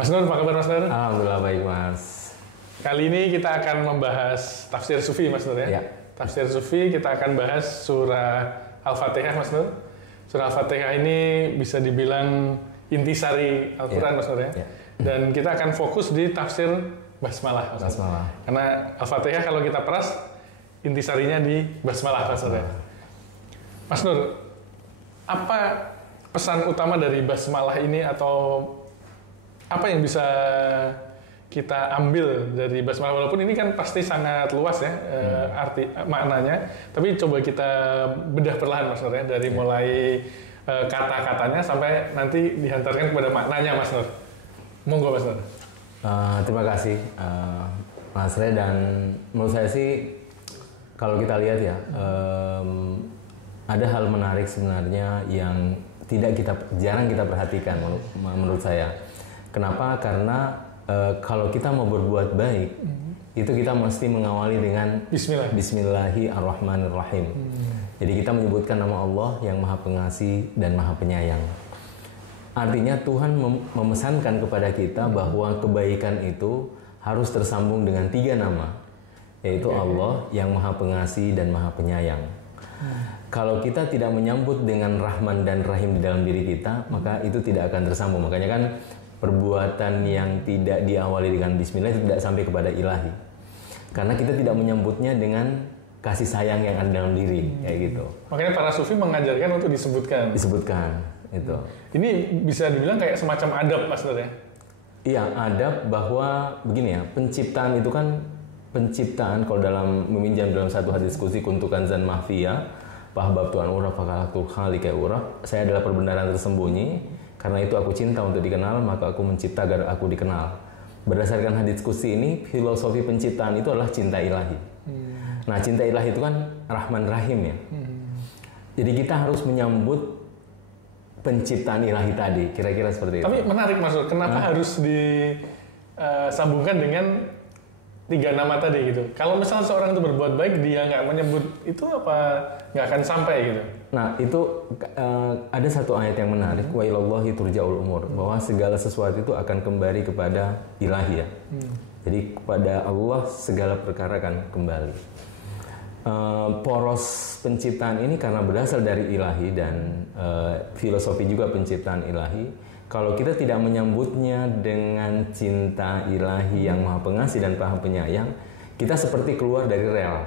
Mas Nur, apa kabar Mas Nur? Alhamdulillah baik Mas. Kali ini kita akan membahas tafsir sufi Mas Nur ya? Ya. Tafsir sufi kita akan bahas surah Al-Fatihah Mas Nur. Surah Al-Fatihah ini bisa dibilang intisari Al-Quran Mas Nur ya? Ya. Dan kita akan fokus di tafsir Basmalah Mas Nur. Basmalah. Karena Al-Fatihah kalau kita peras intisarinya di Basmalah Mas Nur ya? Mas Nur, apa pesan utama dari Basmalah ini atau apa yang bisa kita ambil dari Basmalah, walaupun ini kan pasti sangat luas ya arti maknanya, tapi coba kita bedah perlahan Mas Nur ya, dari mulai kata-katanya sampai nanti dihantarkan kepada maknanya Mas Nur. Monggo Mas Nur. Terima kasih Mas Re, dan menurut saya sih kalau kita lihat ya ada hal menarik sebenarnya yang jarang kita perhatikan menurut saya. Kenapa? Karena kalau kita mau berbuat baik, itu kita mesti mengawali dengan Bismillahirrahmanirrahim. Jadi kita menyebutkan nama Allah yang Maha Pengasih dan Maha Penyayang. Artinya Tuhan memesankan kepada kita bahwa kebaikan itu harus tersambung dengan 3 nama, yaitu Allah yang Maha Pengasih dan Maha Penyayang. Kalau kita tidak menyambut dengan Rahman dan Rahim di dalam diri kita, maka itu tidak akan tersambung. Makanya kan perbuatan yang tidak diawali dengan Bismillah itu tidak sampai kepada ilahi. Karena kita tidak menyambutnya dengan kasih sayang yang ada dalam diri, kayak gitu. Makanya para sufi mengajarkan untuk disebutkan. Itu. Ini bisa dibilang kayak semacam adab Mas Nur ya? Iya, adab bahwa begini ya, penciptaan itu kan kalau dalam meminjam dalam satu hadis qudsi kuntukan zan mahfiyah, pahbab Tuhan uraf fakalaktul khaliqai uraf, saya adalah perbenaran tersembunyi. Karena itu aku cinta untuk dikenal, maka aku mencipta agar aku dikenal. Berdasarkan hadits qudsi ini, filosofi penciptaan itu adalah cinta ilahi. Nah, cinta ilahi itu kan Rahman Rahim ya. Jadi kita harus menyambut penciptaan ilahi tadi, kira-kira seperti itu. Tapi menarik Mas Nur, kenapa harus disambungkan dengan 3 nama tadi gitu? Kalau misalnya seorang itu berbuat baik, dia nggak menyebut itu, apa nggak akan sampai gitu? Nah, itu ada satu ayat yang menarik, wa ilallahi turja'ul umur, bahwa segala sesuatu itu akan kembali kepada ilahi ya. Jadi kepada Allah segala perkara akan kembali. Poros penciptaan ini karena berasal dari ilahi dan filosofi juga penciptaan ilahi. Kalau kita tidak menyambutnya dengan cinta ilahi yang Maha Pengasih dan Maha Penyayang, kita seperti keluar dari rel.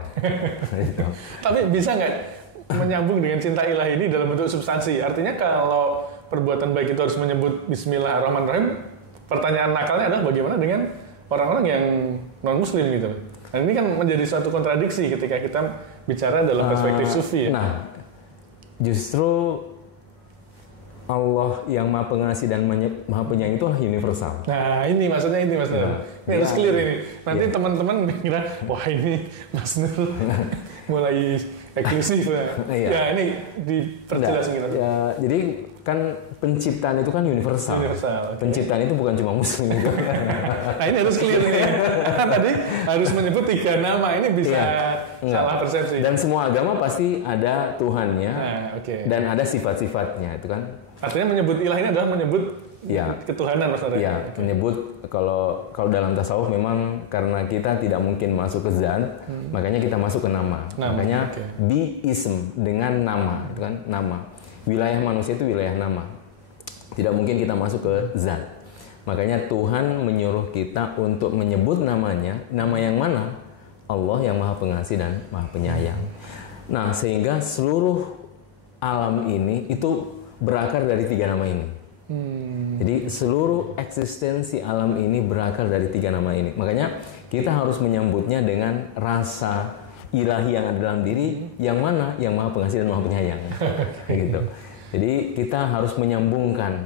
Gitu. Tapi bisa nggak menyambung dengan cinta ilahi ini dalam bentuk substansi? Artinya kalau perbuatan baik itu harus menyebut Bismillahirrahmanirrahim, pertanyaan nakalnya adalah bagaimana dengan orang-orang yang non-muslim gitu? Nah, ini kan menjadi suatu kontradiksi ketika kita bicara dalam perspektif sufi ya? Nah, justru Allah yang Maha Pengasih dan Maha Penyayang itu adalah universal. Nah, ini maksudnya ini Mas Nur. Ini harus clear ini. Nanti teman-teman kira, wah ini Mas Nur mulai eksklusif ya. Ya, ini diperjelas gitu. Ya, jadi kan penciptaan itu kan universal. Okay. Penciptaan itu bukan cuma muslim gitu. Nah, ini harus clear nih. Tadi harus menyebut 3 nama, ini bisa salah persepsi. Dan semua agama pasti ada Tuhannya, dan ada sifat-sifatnya, itu kan. Artinya menyebut ilah ini adalah menyebut ketuhanan Mas Nur. Ya, menyebut kalau dalam tasawuf memang karena kita tidak mungkin masuk ke zat, makanya kita masuk ke nama. Makanya bi-ism dengan nama, itu kan nama. Wilayah manusia itu wilayah nama. Tidak mungkin kita masuk ke zat. Makanya Tuhan menyuruh kita untuk menyebut namanya. Nama yang mana? Allah yang Maha Pengasih dan Maha Penyayang. Nah, sehingga seluruh alam ini itu berakar dari 3 nama ini. Jadi seluruh eksistensi alam ini berakar dari 3 nama ini. Makanya kita harus menyambutnya dengan rasa ilahi yang ada dalam diri, yang mana? Yang Maha Pengasih dan Maha Penyayang. Kayak gitu. Jadi kita harus menyambungkan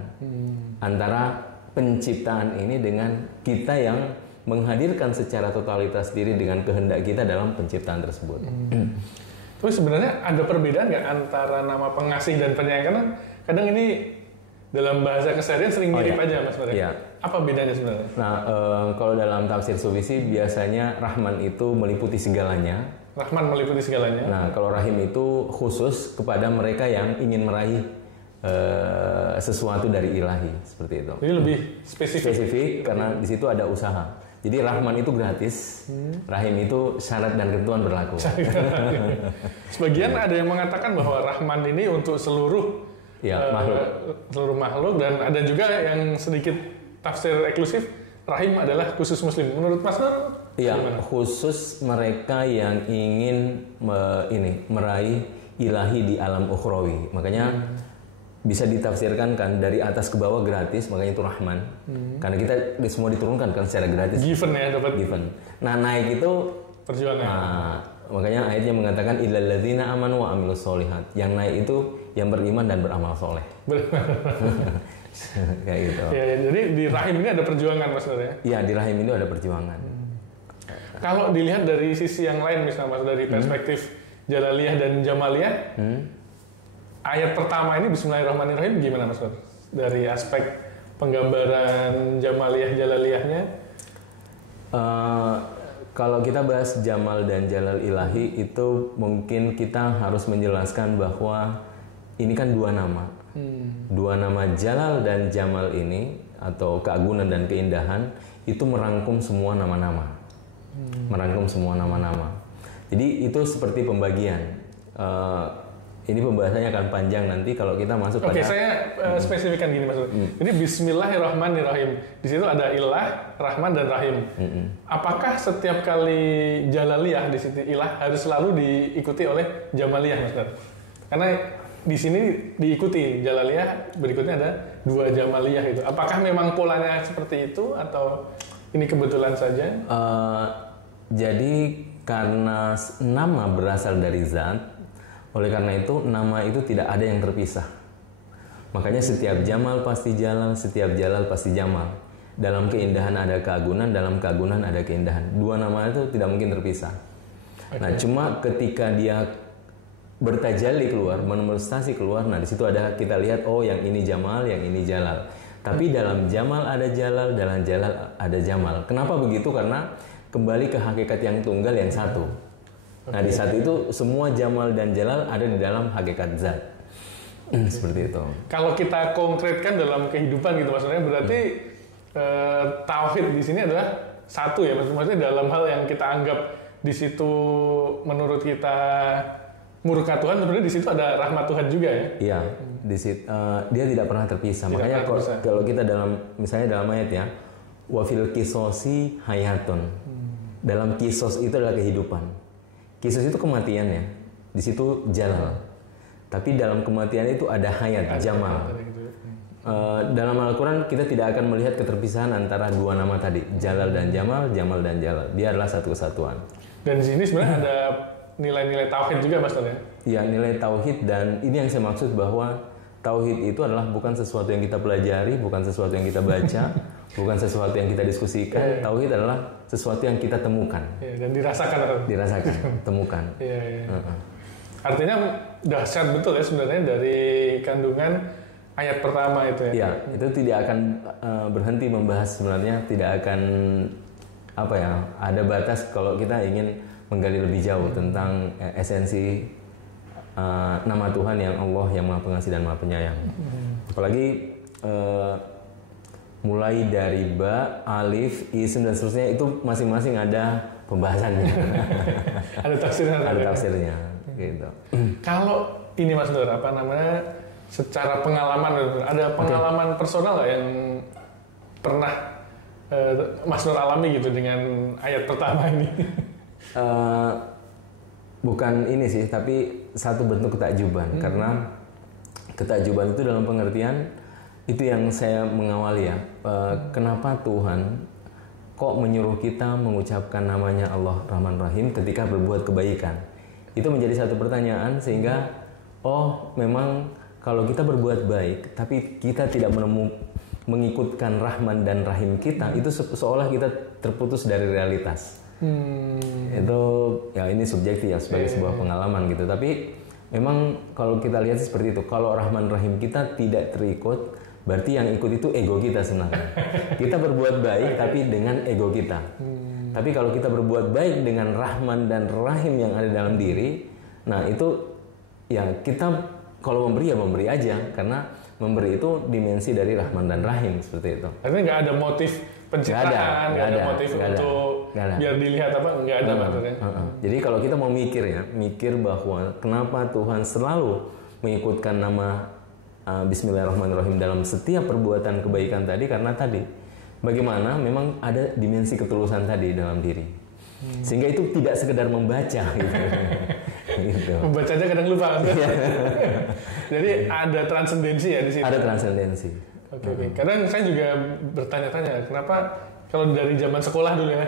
antara penciptaan ini dengan kita yang menghadirkan secara totalitas diri dengan kehendak kita dalam penciptaan tersebut. Terus sebenarnya ada perbedaan nggak antara nama pengasih dan penyayang? Karena kadang ini dalam bahasa keseharian sering mirip aja Mas Nur. Apa bedanya sebenarnya? Nah, kalau dalam tafsir sufi sih biasanya Rahman itu meliputi segalanya. Rahman meliputi segalanya. Nah, kalau Rahim itu khusus kepada mereka yang ingin meraih sesuatu dari ilahi seperti itu. Jadi lebih spesifik karena di situ ada usaha. Jadi Rahman itu gratis, Rahim itu syarat dan ketentuan berlaku. Sebagian ada yang mengatakan bahwa Rahman ini untuk seluruh makhluk, dan ada juga yang sedikit tafsir eksklusif Rahim adalah khusus Muslim. Menurut Mas Nur? Iya, khusus mereka yang ingin meraih ilahi di alam ukhrawi. Makanya bisa ditafsirkan kan dari atas ke bawah gratis, makanya itu Rahman. Karena kita semua diturunkan kan secara gratis. Given ya, dapat. Given. Nah, naik itu perjuangan. Makanya ayatnya mengatakan illal ladzina amanu wa amilus solihat. Yang naik itu yang beriman dan beramal soleh. Kayak gitu. Ya, jadi di rahim ini ada perjuangan Mas Nur ya? Iya, di rahim ini ada perjuangan. Kalau dilihat dari sisi yang lain misalnya Mas, dari perspektif Jalaliyah dan Jamaliyah, ayat pertama ini Bismillahirrahmanirrahim gimana Mas Nur? Dari aspek penggambaran Jamaliyah Jalaliyahnya? Kalau kita bahas Jamal dan Jalal Ilahi itu mungkin kita harus menjelaskan bahwa ini kan dua nama. Dua nama Jalal dan Jamal ini atau keagungan dan keindahan itu merangkum semua nama-nama. Merangkum semua nama-nama. Jadi itu seperti pembagian. Ini pembahasannya akan panjang nanti kalau kita masuk pada. Oke, saya spesifikkan gini Mas. Jadi Bismillahirrahmanirrahim. Di situ ada Ilah, Rahman dan Rahim. Apakah setiap kali Jalaliyah di situ Ilah harus selalu diikuti oleh Jamaliyah Mas? Karena di sini diikuti Jalaliyah, berikutnya ada dua Jamaliyah itu. Apakah memang polanya seperti itu atau ini kebetulan saja? Jadi karena nama berasal dari zat, oleh karena itu nama itu tidak ada yang terpisah. Makanya setiap Jamal pasti Jalal, setiap Jalal pasti Jamal. Dalam keindahan ada keagungan, dalam keagungan ada keindahan. Dua nama itu tidak mungkin terpisah. Nah, cuma ketika dia bertajalli keluar, manifestasi keluar, nah di situ ada kita lihat oh yang ini Jamal, yang ini Jalal. Tapi dalam Jamal ada Jalal, dalam Jalal ada Jamal. Kenapa begitu? Karena kembali ke hakikat yang tunggal yang satu. Nah di saat itu semua Jamal dan Jalal ada di dalam hakikat zat. Seperti itu. Kalau kita konkretkan dalam kehidupan gitu maksudnya berarti tauhid di sini adalah satu ya, maksudnya dalam hal yang kita anggap di situ menurut kita murka Tuhan, sebenarnya di situ ada rahmat Tuhan juga ya. Iya, di situ dia tidak pernah terpisah. Makanya kalau kita dalam misalnya dalam ayat ya, wa fil qisosi hayatun. Dalam kisos itu adalah kehidupan. Kisos itu kematian ya, di situ Jalal. Tapi dalam kematian itu ada hayat, Jamal. Dalam Al-Quran kita tidak akan melihat keterpisahan antara dua nama tadi, Jalal dan Jamal, Jamal dan Jalal. Dia adalah satu kesatuan. Dan di sini sebenarnya ada nilai-nilai tauhid juga Mas ya? Iya, nilai tauhid, dan ini yang saya maksud bahwa tauhid itu adalah bukan sesuatu yang kita pelajari, bukan sesuatu yang kita baca, bukan sesuatu yang kita diskusikan. Tauhid adalah sesuatu yang kita temukan. Dan dirasakan. Dirasakan, temukan. Artinya dahsyat betul ya sebenarnya dari kandungan ayat pertama itu ya. Iya, itu tidak akan berhenti membahas sebenarnya, tidak akan ada batas kalau kita ingin menggali lebih jauh tentang esensi nama Tuhan yang Allah yang Maha Pengasih dan Maha Penyayang. Apalagi mulai dari ba, alif, isim dan seterusnya itu masing-masing ada pembahasannya. Ada tafsirnya. Ada tafsirnya, gitu. Kalau ini Mas Nur, secara pengalaman, ada pengalaman personal nggak yang pernah Mas Nur alami gitu dengan ayat pertama ini? Bukan ini sih, tapi satu bentuk ketakjuban. Karena ketakjuban itu dalam pengertian itu yang saya mengawali ya. Kenapa Tuhan kok menyuruh kita mengucapkan namanya Allah Rahman Rahim ketika berbuat kebaikan? Itu menjadi satu pertanyaan sehingga memang kalau kita berbuat baik tapi kita tidak mengikutkan Rahman dan Rahim kita, itu seolah kita terputus dari realitas. Itu ya ini subjektif ya sebagai sebuah pengalaman gitu. Tapi memang kalau kita lihat seperti itu, kalau Rahman Rahim kita tidak terikut, berarti yang ikut itu ego kita sebenarnya. Kita berbuat baik tapi dengan ego kita. Tapi kalau kita berbuat baik dengan Rahman dan Rahim yang ada dalam diri, nah itu ya kita kalau memberi ya memberi aja, karena memberi itu dimensi dari Rahman dan Rahim seperti itu. Artinya nggak ada motif pencitraan, nggak ada motif untuk biar dilihat apa, nggak ada maksudnya. Jadi kalau kita mau mikir bahwa kenapa Tuhan selalu mengikutkan nama Bismillahirrahmanirrahim dalam setiap perbuatan kebaikan tadi, karena tadi bagaimana memang ada dimensi ketulusan tadi dalam diri, sehingga itu tidak sekedar membaca gitu. Gitu. Membaca aja kadang lupa. Jadi ada transendensi ya di sini. Ada transendensi. Oke. Kadang saya juga bertanya-tanya kenapa kalau dari zaman sekolah dulu ya,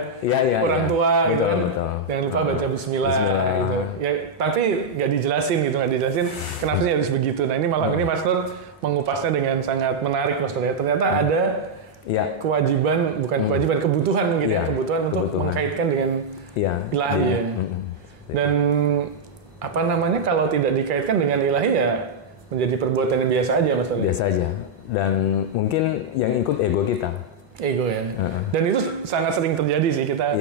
orang tua betul, gitu kan, betul. Jangan lupa baca Bismillah gitu. Ya, tapi nggak dijelasin kenapa sih harus begitu. Nah ini malam ini Mas Nur mengupasnya dengan sangat menarik Mas Nur ya. Ternyata ada kewajiban, bukan kewajiban, kebutuhan gitu ya, kebutuhan untuk mengkaitkan dengan ilahi ya. Dan apa namanya, kalau tidak dikaitkan dengan ilahi ya menjadi perbuatan yang biasa aja Mas Nur. Biasa aja. Dan mungkin yang ikut ego kita. Ego ya. Dan itu sangat sering terjadi sih, kita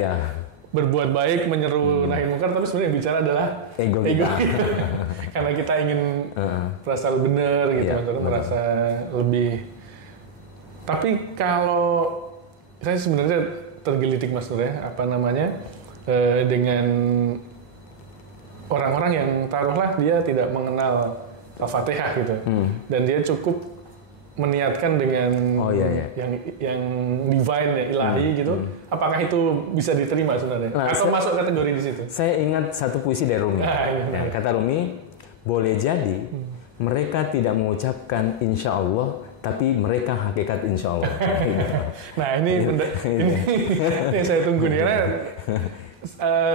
berbuat baik, menyeru nahi mungkar, tapi sebenarnya yang bicara adalah ego kita. Karena kita ingin merasa benar gitu, merasa lebih. Tapi kalau saya sebenarnya tergelitik Mas Nur ya, apa namanya, dengan orang-orang yang taruhlah dia tidak mengenal Al-Fatihah gitu, dan dia cukup meniatkan dengan yang divine ya, ilahi gitu, apakah itu bisa diterima sebenarnya? Atau masuk kategori di situ? Saya ingat satu puisi dari Rumi. Kata Rumi, boleh jadi mereka tidak mengucapkan insya Allah, tapi mereka hakikat insya Allah. Nah ini saya tunggu nih, karena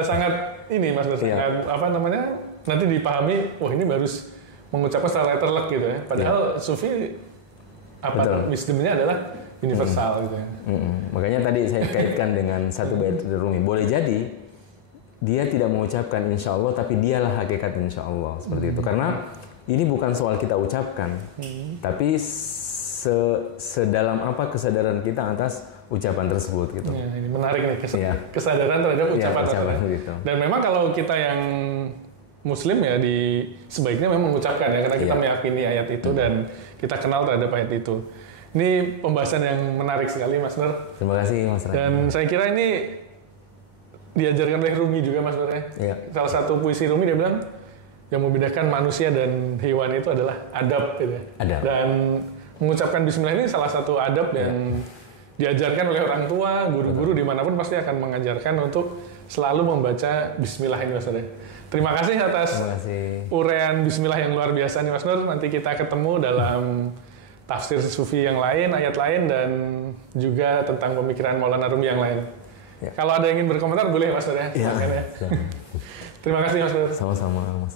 sangat ini Mas Nur, sangat apa namanya, nanti dipahami, wah ini harus mengucapkan secara letterlek gitu ya. Padahal sufi wisdomnya adalah universal gitu ya. Makanya tadi saya kaitkan dengan satu bait dari Rumi. Boleh jadi dia tidak mengucapkan insya Allah, tapi dialah hakikat insya Allah, seperti itu. Karena ini bukan soal kita ucapkan, tapi sedalam apa kesadaran kita atas ucapan tersebut gitu. Ya, ini menarik nih kesadaran terhadap ucapan gitu. Dan memang kalau kita yang Muslim ya sebaiknya memang mengucapkan ya, karena kita meyakini ayat itu dan kita kenal terhadap ayat itu. Ini pembahasan yang menarik sekali Mas Nur. Terima kasih Mas Ray. Dan saya kira ini diajarkan oleh Rumi juga Mas Nur ya. Salah satu puisi Rumi dia bilang yang membedakan manusia dan hewan itu adalah adab gitu ya. Adab. Dan mengucapkan bismillah ini salah satu adab yang diajarkan oleh orang tua, guru-guru dimanapun pasti akan mengajarkan untuk selalu membaca bismillah ini Mas Nur. Terima kasih atas uraian bismillah yang luar biasa nih Mas Nur. Nanti kita ketemu dalam tafsir sufi yang lain, ayat lain, dan juga tentang pemikiran Maulana Rumi yang lain. Kalau ada yang ingin berkomentar boleh Mas Nur ya. Terima kasih Mas Nur. Sama-sama Mas.